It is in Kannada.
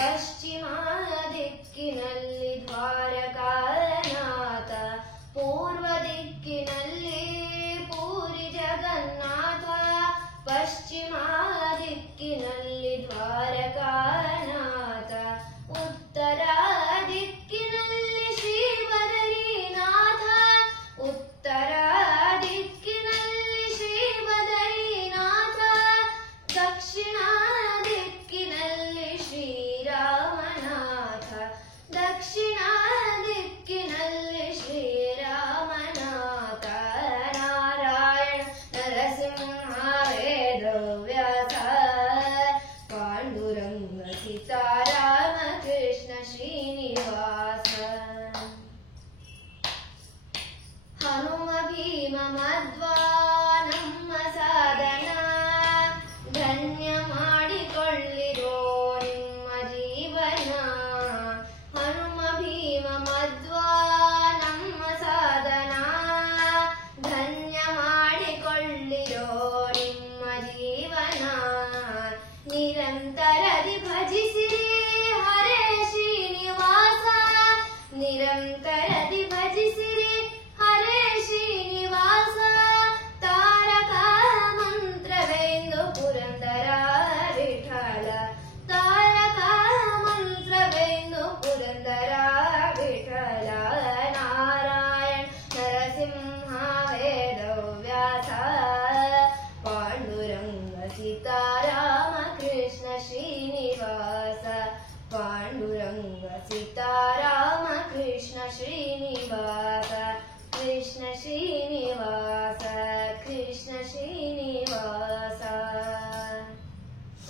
ಪಶ್ಚಿಮ ದಿಕ್ಕಿನಲ್ಲಿ ದ್ವಾರಕಾನಾಥ, ಪೂರ್ವ ದಿಕ್ಕಿನಲ್ಲಿ ಪೂರಿ ಜಗನ್ನಾಥ. ಪಶ್ಚಿಮ ದಿಕ್ಕಿನಲ್ಲಿ ದ್ವಾರಕಾನಾಥ, ಉತ್ತರ ದಿಕ್ಕಿನಲ್ಲಿ ಶ್ರೀ ಬದರೀನಾಥ. ಉತ್ತರ ದಿಕ್ಕಿನಲ್ಲಿ ಶ್ರೀ ಬದರೀನಾಥ, ದಕ್ಷಿಣ ದಿಕ್ಕಿನಲ್ಲಿ ಶ್ರೀರಾಮನಾಥ. ದಕ್ಷಿಣ ದಿಕ್ಕಿನಲ್ಲಿ ಶ್ರೀರಾಮನಾಥ. ನಾರಾಯಣ ನರಸಿಂಹ ವೇದವ್ಯಾಸ, ಪಾಂಡುರಂಗ ಸೀತಾರಾಮ ಕೃಷ್ಣ ಶ್ರೀನಿವಾಸ. ಹನುಮ ಭೀಮ ಮಧ್ವಾ ನಮ್ಮ ಸಾಧನ, ಧನ್ಯ ಮಾಡಿಕೊಳ್ಳಿರೋ ನಿಮ್ಮ ಜೀವನ. ಹನುಮ ಭೀಮ ಮಧ್ವಾ ನಮ್ಮ ಸಾಧನ, ಧನ್ಯ ಮಾಡಿಕೊಳ್ಳಿರೋ ನಿಮ್ಮ ಜೀವನ. ನಿರಂತರದಿ ಭಜಿಸಿರಿ ಹರೇ ಶ್ರೀನಿವಾಸ, ನಿರಂತರದಿ ಭಜಿಸಿರಿ ಹರೇ ಶ್ರೀನಿವಾಸ. ತಾರಕ ಮಂತ್ರವೆಂದು ಪುರಂದರ ವಿಠಲ, ತಾರಕ ಮಂತ್ರವೆಂದು ಪುರಂದರ ವಿಠಲ. ನಾರಾಯಣ ನರಸಿಂಹ ವೇದವ್ಯಾಸ, ಪಾಂಡುರಂಗ ಸೀತಾರಾಮ ಕೃಷ್ಣ ಶ್ರೀನಿವಾಸ. ಪಾಂಡುರಂಗ ಸೀತಾರಾಮ ಕೃಷ್ಣ ಶ್ರೀನಿವಾಸ.